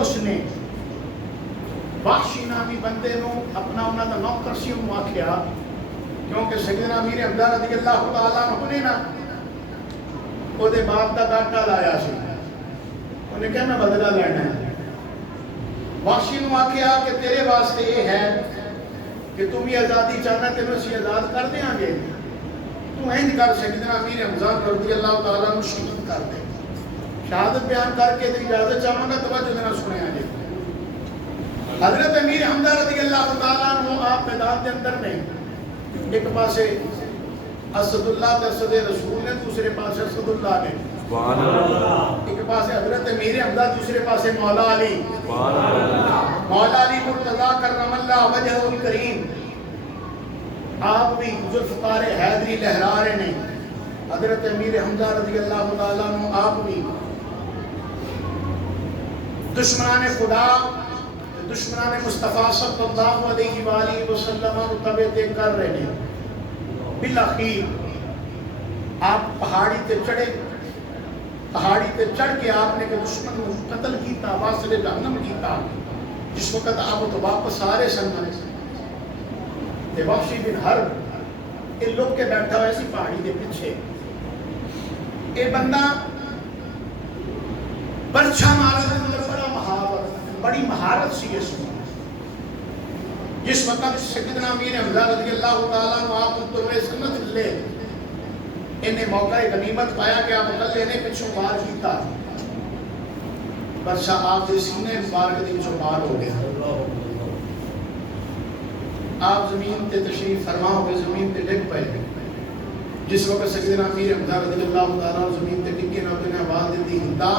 اس نے وحشی نامی بندے نو اپنا انہاں دا نوکر سی انہوں آکھیا کیونکہ سیدنا امیر حمزہ رضی اللہ تعالیٰ عنہ نے نا وہ دے باپ دا ڈاٹا لایا سی انہیں کہا میں بدلہ لینا ہے. وحشی نو آکھیا کہ تیرے واسطے یہ ہے کہ تم یہ آزادی چاہنا تینوں اسی آزاد کر دیں آگے تو اینج کر سیدنا امیر حمزہ رضی اللہ تعالیٰ عنہ شہید کر دے شہادت بیان کر کے تیری اجازت چاہوں گا توجہ دینا سنے آگے. حضرت امیر حمزہ رضی اللہ تعالیٰ عنہ آپ میدان کے اندر میں ایک پاسے اسد اللہ تے اسد رسول نے دوسرے پاسے اسد اللہ نے ایک پاسے حضرت امیر حمزہ دوسرے پاسے مولا علی مولا علی مرتضی کرم اللہ وجہ الکریم آپ بھی ذوالفقار حیدری لہرا رہے ہیں. حضرت امیر حمزہ رضی اللہ تعالیٰ عنہ آپ بھی دشمنان خدا دشمنان مصطفیٰ صلی اللہ علیہ وآلہ وسلم مطابقے کر رہے ہیں. بالآخر آپ پہاڑی تے چڑھے پہاڑی تے چڑھ کے آپ نے کہ دشمن کو قتل کیتا واصل جہنم کیتا. جس وقت آپ تو واپس آ رہے سن تے وحشی بن حرب یہ لوگ کے بیٹھا ہوئے سی پہاڑی کے پیچھے. یہ بندہ برچھا مارا بڑی مہارت سی اس میں. جس وقت سیدنا امیر حمزہ رضی اللہ تعالیٰ عنہ آپ اترے سنت لے انہیں موقع غنیمت پایا کہ آپ اکلے نے پچھوں بار کیتا برچہ آپ دے سینے مبارک دی پچھوں بار ہو گیا. آپ زمین تے تشریف فرما ہو گئے زمین تے ڈگ پائے. جس وقت سیدنا امیر حمزہ رضی اللہ تعالیٰ عنہ زمین تے ڈگے نہ ہوتے نے آواز دیتی ہندا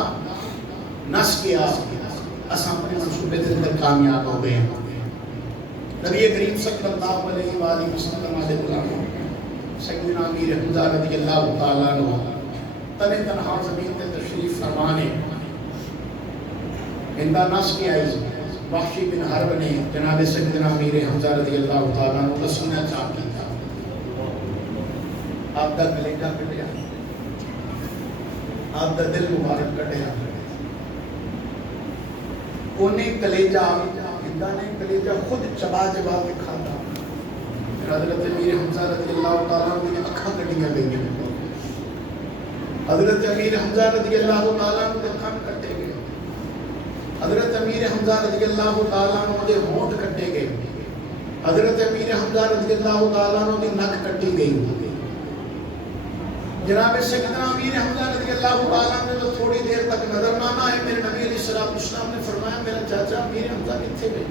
نس کے اساں اپنے منصوبے دے اندر کامیاب ہو گئے. نبی کریم صلی اللہ علیہ وآلہ وسلم علیہ غلاموں سیدنا امیر حمزہ رضی اللہ تعالیٰ عنہ تنے تنہا زمین تے تشریف فرمانے ہندا نس کے آئی. وحشی بن حرب نے جناب سیدنا امیر حمزہ رضی اللہ تعالیٰ عنہ کا سینہ چاک کیا. آپ دا کلیجہ کٹیا آپ دا دل مبارک کٹیا. انہیں کلیجہ ہندہ نے کلیجہ خود چبا چبا کے کھاتا حضرت امیر حمزہ رضی اللہ تعالیٰ عنہ کی اکھاں کٹیاں گئی ہیں. حضرت امیر حمزہ رضی اللہ تعالیٰ عنہ کے کان کٹے گئے. حضرت امیر حمزہ رضی اللہ تعالیٰ عنہ کے ہونٹ کٹے گئے. حضرت امیر حمزہ رضی اللہ تعالیٰ عنہ کی نک کٹی گئی. جناب سیدنا امیر حمزہ رضی اللہ تعالیٰ عنہ تو تھوڑی دیر تک نظر نہ آئے. میرے نبی علیہ السلام نے فرمایا میرا چاچا امیر حمزہ کتنے گئے؟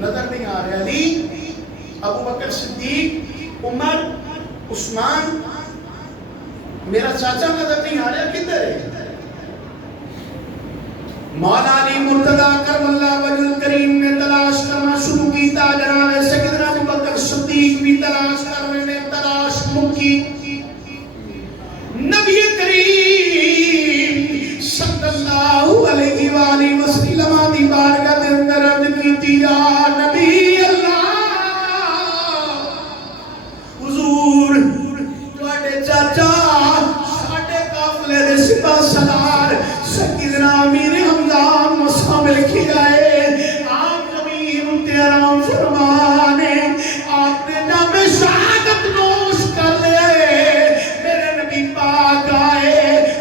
نظر نہیں آ رہا. علی، ابو بکر صدیق، عمر، عثمان، میرا چاچا نظر نہیں آ رہا، کدھر ہے؟ مولا علی مرتضیٰ کرم اللہ وجہ الکریم نے تلاش کرنا شروع کیتا. جناب سیدنا ابو بکر صدیق بھی تلاش کر رہے نے. تلاش مکی. نبی کریم صلی اللہ علیہ وآلہ وسلم دی بارگاہ دے اندر عرض کیتی، یا نبی اللہ، حضور تواڈے چاچا ساڈے قافلے دے سپاہ سالار سیدنا امیر حمزہ مسا ویکھی آئے. آپ زمین تے آرام فرمانے، آپ نے نام شہادت نوش کر لے. میرے نبی پاک آئے،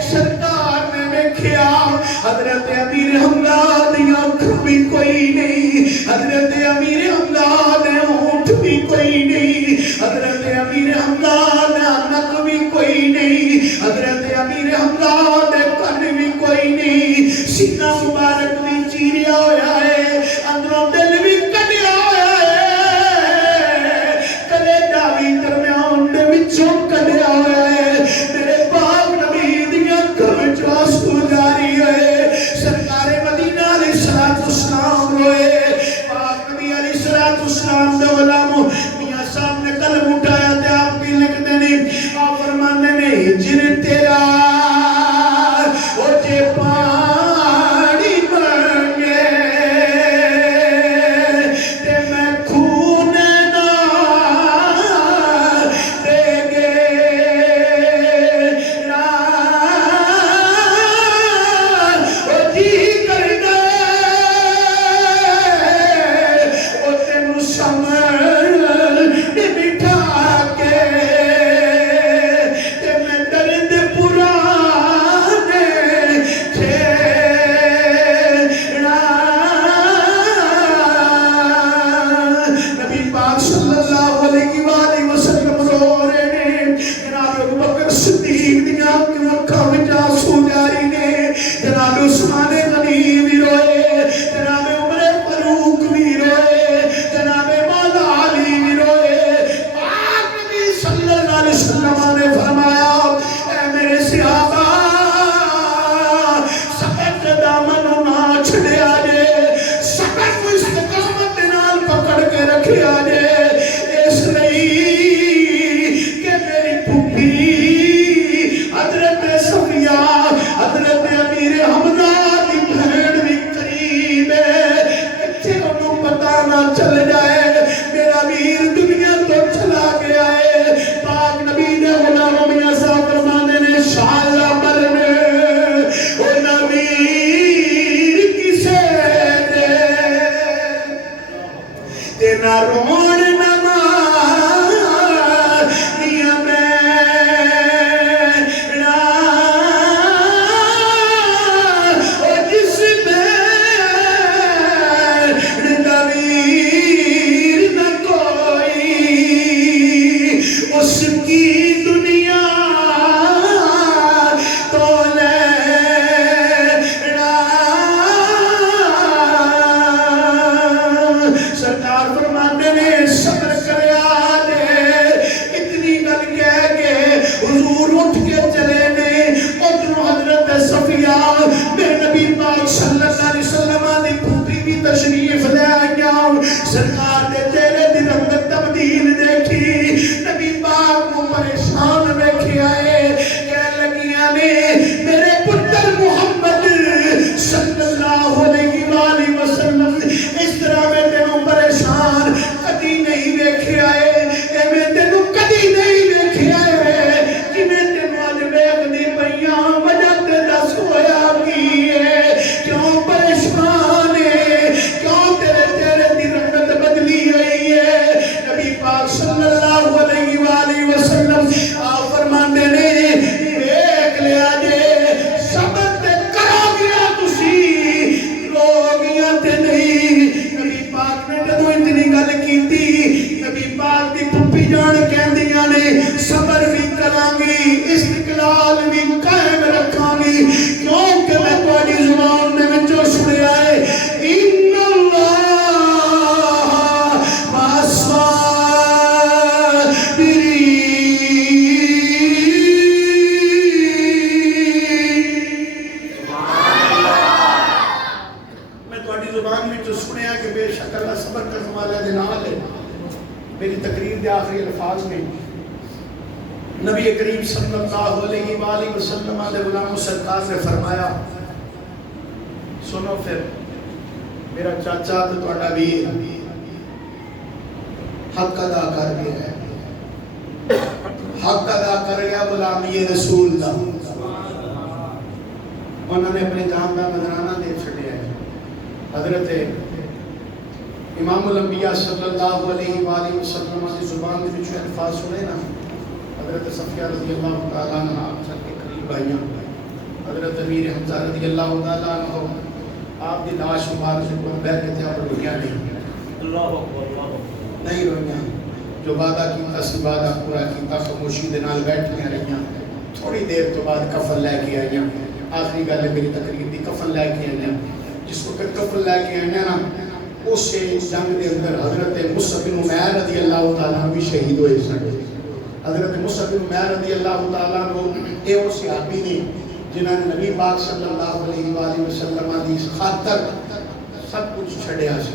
سرکار نے ویکھیا حضرت امیر حمزہ دی اکھ بھی کوئی نہیں، حضرت امیر حمزہ دے ہونٹ بھی کوئی نہیں، حضرت امیر حمزہ دے نک بھی کوئی نہیں، حضرت امیر حمزہ دے کن بھی کوئی نہیں. سینہ مبارک بھی چیریا ہویا ہے، اندروں دل بھی کڈیا ہویا ہے، کلیجہ بھی درمیان دے وچوں کڈیا ہویا ہے. میرے پاک نبی دی اکھ وچ آنسو جاری ہوئے. سرکار مدینہ علیہ الصلوۃ والسلام روئے. پاک نبی علیہ الصلوۃ والسلام دے غلام میاں صاحب نے قلم اٹھایا تے آپ کی لکھتے نے، آپ فرماندے نے، ہجر تیرا او جے پانی منگے تے میں خون نہ دے گے. او جی کر دے او تینوں سمجھ بٹھا کے تے میں درد پرانے چھیڑا. نبی پاک صلی اللہ علیہ وآلہ وسلم رو رہے نے. جناب ابو بکر صدیق دیاں اکھاں وچ آنسو جاری نے. جناب عثمان غنی بھی روئے، جناب عمر فاروق بھی روئے، جناب مولا علی بھی روئے. پاک نبی صلی اللہ علیہ وسلم نے فرمایا، اے میرے صحابہ، سبق دامن نہ چھڑیا جے، سبق کو استقامت نال پکڑ کے رکھیا جے. اس لئی کہ میری پھوپھی حضرت صفیہ حضرت امیر حمزہ دی بہن بھی قریب ہے. کتھے انہوں پتہ نہ چل جائے میرا ویر دنیا تو چلا گیا ہے. پاک نبی نے غلام میاں صاحب فرمانے نے، شالا مرنے او نبیر کسے دے تے نہ رون نہ مانیا میرا. او جس میں نویر نہ کوئی، اس کی دنیا تو لینا. سرکار فرماتے نے، کیتی نبی پاک دی پھپھی جان کہندیاں نے صبر بھی کراں گی استقلال بھی قائم رکھاں گی کیونکہ میں تہاڈی زبان دے وچوں سنیا ہے ان اللہ سنیا کہ بے شک اللہ صبر کرنے والے دے نال ہے. میری تقریر دے آخری الفاظ میں نبی کریم صلی اللہ علیہ وآلہ وسلم دے غلام سرکار نے فرمایا سنو پھر میرا چاچا تو تہاڈا بھی حق ادا کر گیا ہے حق ادا کر گیا غلامی رسول دا انہوں نے اپنے جان کا نذرانہ دے چھڑیا ہے. حضرت امام الانبیاء صلی اللہ علیہ وآلہ وسلم کی زبان میں جو الفاظ سنے نا حضرت صفیہ رضی اللہ تعالیٰ عنہ آپ سب کے قریب آئیاں حضرت امیر حمزہ رضی اللہ تعالیٰ عنہ آپ دی لاش مبارک سے کوئی بیٹھ کے تھے اور رویاں نہیں رویاں جو وعدہ کیتا سی وعدہ پورا کیتا خاموشی دے نال بیٹھیاں رہیاں تھوڑی دیر تو بعد کفن لے کے آئیاں. آخری گل ہے میری تقریر دی کفن لے کے آئیاں. جس وقت کفن لے کے آئیاں نا اس جنگ دے اندر حضرت مصعب بن عمیر رضی اللہ تعالیٰ عنہ بھی شہید ہوئے سن. حضرت مصعب بن عمیر رضی اللہ تعالیٰ عنہ اے وہ صحابی نے جنہوں نے نبی پاک صلی اللہ علیہ وآلہ وسلم دی خاطر سب کچھ چھڑیا سے.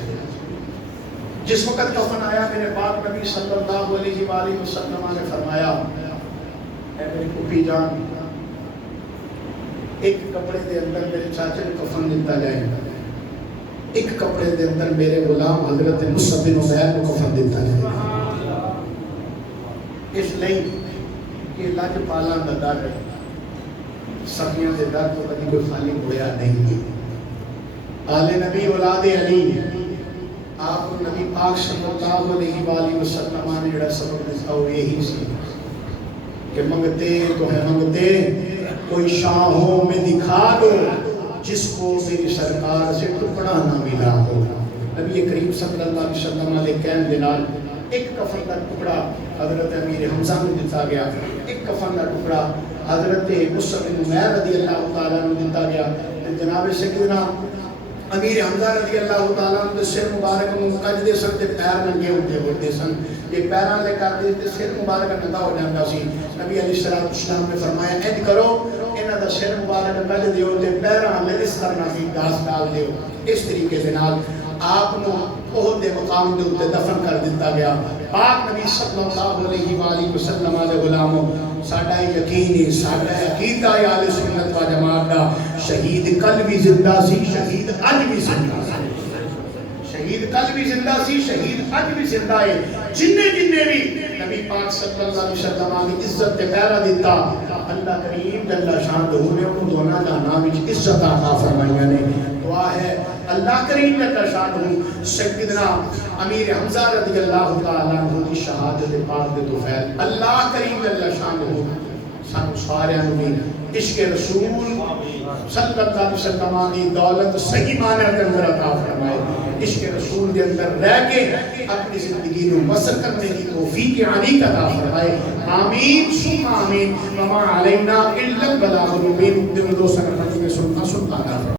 جس وقت کفن آیا میرے پاک نبی صلی اللہ علیہ وآلہ وسلم نے فرمایا اے میری پھوپھی جان ایک کپڑے دے اندر میرے چاچے نے کفن دیتا جائے ایک کپڑے دے اندر میرے غلام حضرت مصعب بن عمیر کو کفن دیتا جائے. اس لئے کہ لج پالا دا در ہے سخیاں دے در تو کبھی کوئی خالی ہویا نہیں. آل نبی اولاد علی آپ نبی پاک صلی اللہ علیہ وآلہ وسلم نے جڑا سبق دیتا وہ یہی سی کہ منگتے تو ہے منگتے کوئی شاہوں میں دکھا دو جس کو میری سرکار سے ٹکڑا نہ ملا ہو. نبی کریم صلی اللہ علیہ وسلم علیہ کہن دنال ایک کفن کا ٹکڑا حضرت امیر حمزہ نے دیتا گیا ایک کفن کا ٹکڑا حضرت مصعب بن عمیر رضی اللہ تعالیٰ نے دیتا گیا. جناب سیدنا امیر حمزہ رضی اللہ تعالیٰ عنہ سر مبارک منقج دے سن تے پیر ننگے ہوتے سن. یہ پیراں لے کر دے تے سر مبارک ننگا ہو جاندا سی. نبی علیہ السلام نے فرمایا اج کرو انہاں دا سر مبارک کڈ دیو تے پیراں لے اس طرح کی گاس ڈال دیو. اس طریقے دے نال آپ نو احد دے مقام دے اوتے دفن کر دتا گیا. پاک نبی صلی اللہ علیہ وآلہ وسلم دے غلاموں ساڈا یقین ہے ساڈا عقیدہ ہے اہل سنت و جماعت دا شہید کل بھی زندہ سی شہید اج بھی زندہ سی. شہید کل بھی زندہ سی شہید اج بھی زندہ ہے. جننے بھی نبی پاک صلی اللہ علیہ وسلم کی عزت تے پہرا دیتا اللہ کریم جل شانہ نے ان دونوں دا نام وچ عزت عطا فرمائیاں نے. دعا ہے اللہ کریم جل شانہ سیدنا امیر حمزہ رضی اللہ تعالیٰ عنہ کی شہادت پاک دے تو فیض اللہ کریم جل شانہ سانو سارے بھی عشق رسول صلی اللہ علیہ وسلم کی دولت صحیح معنی کے اندر عطا فرمائے. عشق رسول کے اندر رہ کے اپنی زندگی کو بسر کرنے کی توفیق علی عطا فرمائے. آمین ثم آمین. وما علینا الا البلاغ المبین. دو سنت میں سنتا